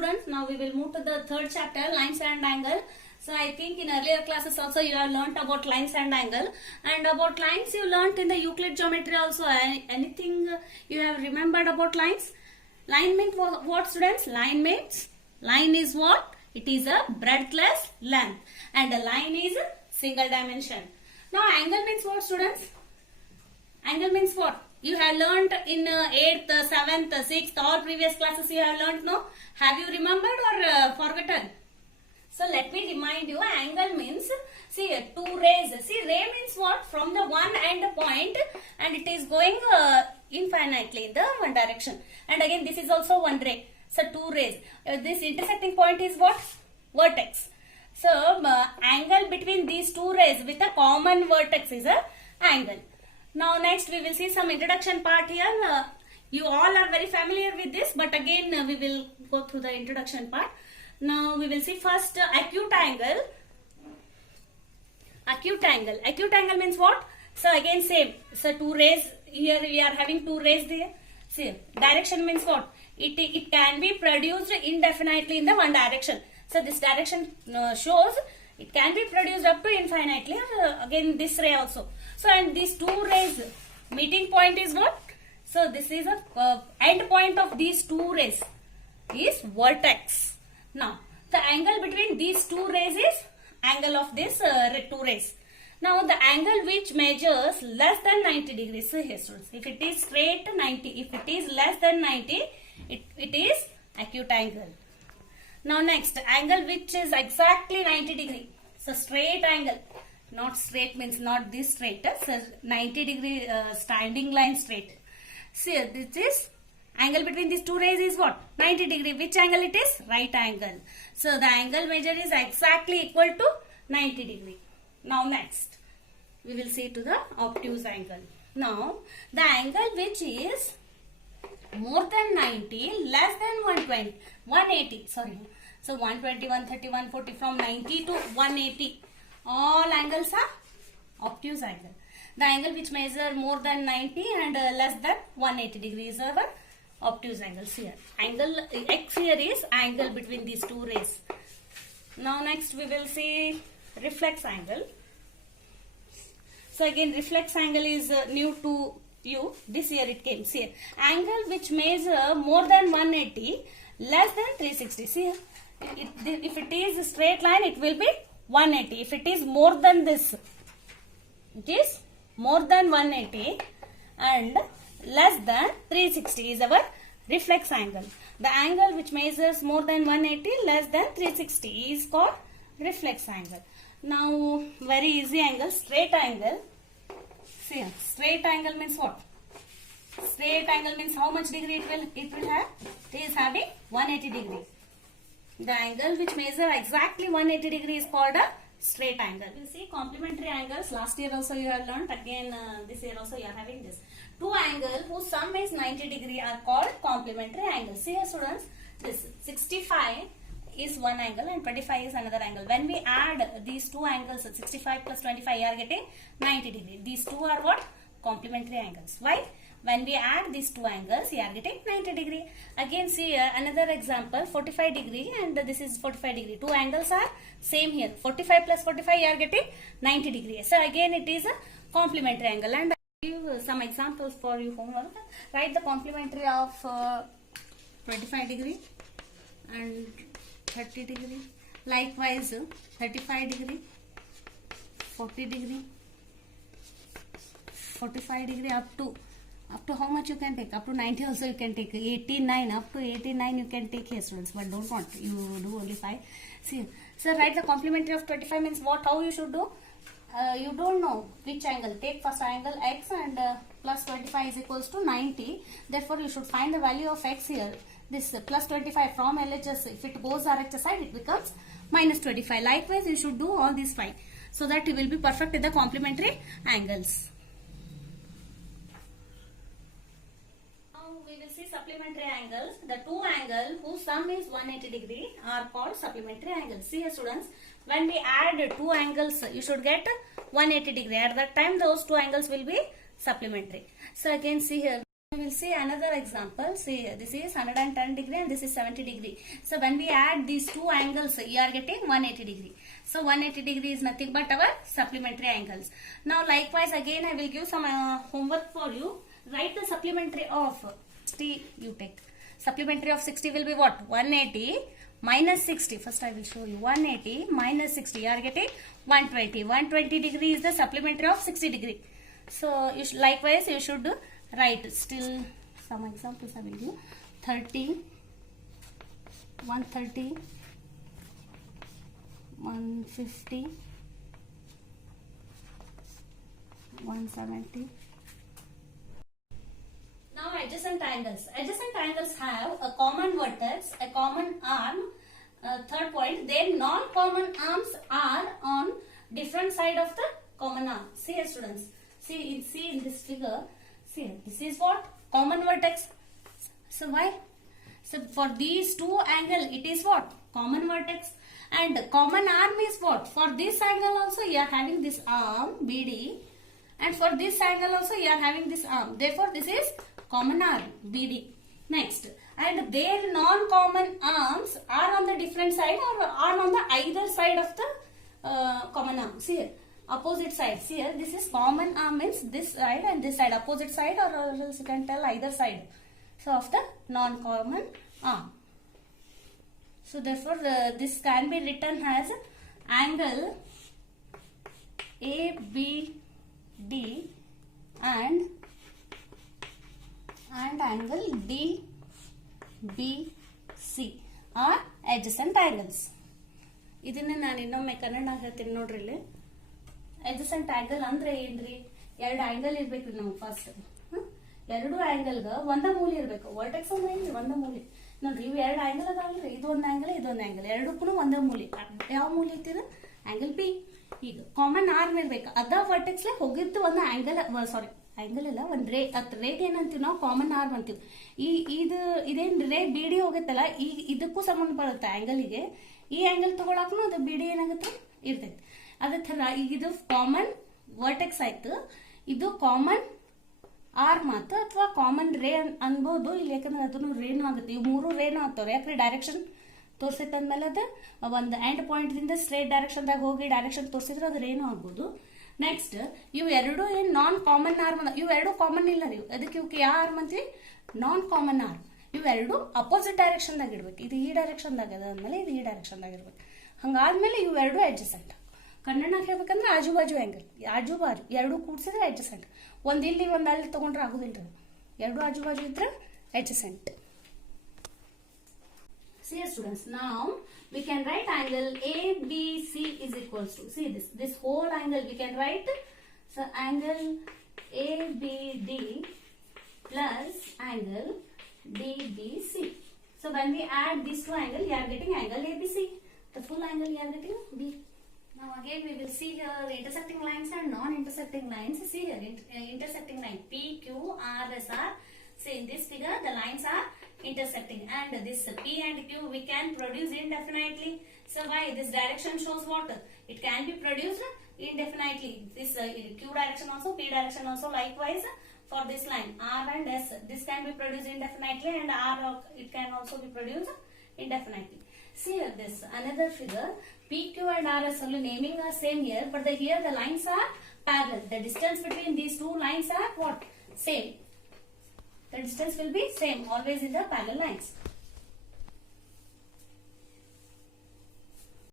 students, now we will move to the third chapter, lines and angle. So I think in earlier classes also you have learnt about lines and angle, and about lines you learnt in the Euclid geometry also. Anything you have remembered about lines? Line means what, students? Line means, line is what? It is a breadthless length, and a line is a single dimension. Now angle means what, students? Angle means what? You have learnt in 8th, 7th, 6th, all previous classes you have learnt, no? Have you remembered or forgotten? So let me remind you, angle means, see, two rays. See, ray means what? From the one end point, and it is going infinitely in the one direction. And again, this is also one ray. So two rays. This intersecting point is what? Vertex. So angle between these two rays with a common vertex is a angle. Now next we will see some introduction part here. You all are very familiar with this, but again we will go through the introduction part. Now we will see first acute angle. Acute angle. Acute angle means what? So again same. So two rays, here we are having two rays there. See, direction means what? It can be produced indefinitely in the one direction. So this direction shows it can be produced up to infinitely. Again this ray also. So and these two rays meeting point is what? So this is a end point of these two rays is vertex. Now the angle between these two rays is angle of this two rays. Now the angle which measures less than 90 degrees. So here students, if it is straight 90, if it is less than 90, it is acute angle. Now next, angle which is exactly 90 degree. So straight angle. Not straight means not this straight. So 90 degree standing line straight. See, this is angle between these two rays is what? 90 degree. Which angle it is? Right angle. So the angle measured is exactly equal to 90 degree. Now next, we will see to the obtuse angle. Now the angle which is more than 90, less than 120, 180, sorry. So 120, 130, 140, from 90 to 180. All angles are obtuse angle. The angle which measure more than 90 and less than 180 degrees are obtuse angles here. Angle X here is angle between these two rays. Now next we will see reflex angle. So again reflex angle is new to you. This year it came. See, angle which measure more than 180, less than 360. See, if it is a straight line, it will be 180. If it is more than this, it is more than 180 and less than 360 is our reflex angle. The angle which measures more than 180, less than 360 is called reflex angle. Now very easy angle, straight angle. See, straight angle means what? Straight angle means how much degree it will have? It is having 180 degree. The angle which measure exactly 180 degree is called a straight angle. You see complementary angles. Last year also you have learnt. Again this year also you are having this. Two angles whose sum is 90 degree are called complementary angles. See here students, this 65 is one angle and 25 is another angle. When we add these two angles, 65 plus 25, you are getting 90 degree. These two are what? Complementary angles. Why? When we add these two angles, you are getting 90 degree. Again see another example, 45 degree and this is 45 degree. Two angles are same here. 45 plus 45, you are getting 90 degree. So again it is a complementary angle. And I give some examples for you homework. Write the complementary of 25 degree and 30 degree. Likewise 35 degree, 40 degree, 45 degree up to how much you can take? Up to 90 also you can take. 89, up to 89 you can take here students, but don't want, you do only 5. See, so write the complementary of 25 means what? How you should do? You don't know which angle. Take first angle x and plus 25 is equals to 90. Therefore you should find the value of x here. This plus 25 from LHS, if it goes RHS side, it becomes minus 25. Likewise you should do all these 5, so that you will be perfect in the complementary angles. We will see supplementary angles. The two angles whose sum is 180 degree are called supplementary angles. See here students, when we add two angles, you should get 180 degree. At that time, those two angles will be supplementary. So again see here. We will see another example. See, this is 110 degree and this is 70 degree. So when we add these two angles, you are getting 180 degree. So 180 degree is nothing but our supplementary angles. Now likewise again I will give some homework for you. Write the supplementary of 60 you take. Supplementary of 60 will be what? 180 minus 60. First I will show you. 180 minus 60. You are getting 120. 120 degree is the supplementary of 60 degree. So likewise you should write. Still some examples I will give. 30, 130, 150, 170. Now adjacent angles. Adjacent angles have a common vertex, a common arm. Third point, their non-common arms are on different side of the common arm. See here students. See in this figure. See here, this is what? Common vertex. So why? So for these two angle, it is what? Common vertex. And common arm is what? For this angle also you are having this arm BD. And for this angle also you are having this arm. Therefore this is common arm BD. Next. And their non-common arms are on the different side or are on the either side of the common arm. See here. Opposite sides. Here this is common arm means this side and this side. Opposite side or else you can tell either side. So of the non-common arm. So therefore this can be written as angle ABD and angle DBC are adjacent angles. ಇದನ್ನ ನಾನು ಇನ್ನೊಮ್ಮೆ ಕನ್ನಡ ಹೇಳ್ತೀನಿ ನೋಡ್ರಿ ಇಲ್ಲಿ. adjacent angle ಅಂದ್ರೆ ಏನ್ರಿ? ಎರಡು angle ಇರ್ಬೇಕ್ರಿ ನಮಗೆ ಫಸ್ಟ್. ಎರಡು ಆಂಗಲ್ಗ ಒಂದ ಮೂಲೆ ಇರಬೇಕು. ವರ್ಟೆಕ್ಸ್ ಅಂದ್ರೆ ಏನ್ರಿ? ಒಂದ ಮೂಲೆ. ನೋಡ್ರಿ ಇವು ಎರಡು ಆಂಗಲ್ ಅದಾವಲ್ರಿ, ಇದು ಒಂದು ಆಂಗಲ್ ಇದೊಂದು ಆಂಗಲ್, ಎರಡಕ್ಕೂ ಒಂದ ಮೂಲೆ. ಯಾವ ಮೂಲೆ ಐತಿರ? Angle B. ಈಗ ಕಾಮನ್ ಆರ್ಮ್ ಇರ್ಬೇಕು. ಅದ ವರ್ಟೆಕ್ಸ್ ಹೋಗಿದ್ದು ಒಂದು ಆಂಗಲ್, ಸಾರಿ ಆಂಗಲ್ ಅಲ್ಲ, ಒಂದ್ ರೇ. ಅದ್ ರೇಟ್ ಏನಂತೀವಿ ನಾವು? ಕಾಮನ್ ಆರ್ಮ್ ಅಂತೀವಿ. ಇದೇನ್ ರೇ ಬಿಡಿ ಹೋಗುತ್ತಲ್ಲ, ಇದಕ್ಕೂ ಸಂಬಂಧ ಬರುತ್ತೆ ಆಂಗಲ್ಗೆ. ಈ ಆಂಗಲ್ ತಗೊಳಕ್ನು ಅದು ಬಿಡಿ ಏನಾಗುತ್ತೆ? ಇರ್ತೈತಿ. ಅದೇ ತರ ಈಗ ಇದು ಕಾಮನ್ ವರ್ಟೆಕ್ಸ್ ಆಯ್ತು, ಇದು ಕಾಮನ್ ಆರ್ಮ್ ಆಯ್ತು ಅಥವಾ ಕಾಮನ್ ರೇ ಅನ್ಬೋದು ಇಲ್ಲಿ. ಯಾಕಂದ್ರೆ ಅದನ್ನು ರೇನು ಆಗುತ್ತೆ. ಇವು ಮೂರು ರೇನು ಆಗ್ತಾವ್ರೆ. ಯಾಕ್ರಿ? ಡೈರೆಕ್ಷನ್ ತೋರ್ಸೈತೆ ಅಂದ್ಮೇಲೆ ಅದು ಒಂದು ಎಂಡ್ ಪಾಯಿಂಟ್ ದಿಂದ ಸ್ಟ್ರೇಟ್ ಡೈರೆಕ್ಷನ್ದಾಗ ಹೋಗಿ ಡೈರೆಕ್ಷನ್ ತೋರಿಸಿದ್ರೆ ಅದು ರೇನು ಆಗ್ಬೋದು. ನೆಕ್ಸ್ಟ್ ಇವು ಎರಡು ಏನ್ ನಾನ್ ಕಾಮನ್ ಆರ್ಮ್ ಅದ. ಇವು ಎರಡು ಕಾಮನ್ ಇಲ್ಲ ರೀ. ಅದಕ್ಕೆ ಇವಕ್ಕೆ ಯಾವ ಆರ್ಮ್ ಅಂತೀವಿ? ನಾನ್ ಕಾಮನ್ ಆರ್ಮ್. ಇವೆರಡು ಅಪೋಸಿಟ್ ಡೈರೆಕ್ಷನ್ ದಾಗ ಇಡ್ಬೇಕು. ಇದು ಈ ಡೈರೆಕ್ಷನ್ ದಾಗ ಅದಾದ್ಮೇಲೆ ಇದು ಈ ಡೈರೆಕ್ಷನ್ ದಾಗ ಇರ್ಬೇಕು. ಹಂಗಾದ್ಮೇಲೆ ಇವೆರಡು ಅಡ್ಜಸೆಂಟ್. ಕನ್ನಡ ಹೇಳ್ಬೇಕಂದ್ರೆ ಆಜು ಬಾಜು ಆಂಗಲ್, ಆಜು ಬಾಜು ಎರಡು ಕೂಡ್ಸಿದ್ರೆ ಅಡ್ಜಸೆಂಟ್. ಒಂದ್ ಇಲ್ಲಿ ಒಂದ್ ಅಲ್ಲಿ ತಗೊಂಡ್ರೆ ಆಗುದಿಲ್ರಿ. ಎರಡು ಆಜು ಬಾಜು ಇದ್ರೆ adjacent. See students, now we can write angle ABC is equals to, see this whole angle we can write. So angle ABD plus angle DBC. So when we add these two angles, you are getting angle ABC. The full angle you are getting B. Now again we will see here intersecting lines and non-intersecting lines. See here intersecting line PQRS are. See in this figure the lines are intersecting, and this P and Q we can produce indefinitely. So why? This direction shows what? It can be produced indefinitely. This Q direction also, P direction also. Likewise for this line R and S, this can be produced indefinitely, and R it can also be produced indefinitely. See here this another figure. PQ and RS only naming are same here, but here the lines are parallel. The distance between these two lines are what? Same. The distance will be same always in the parallel lines.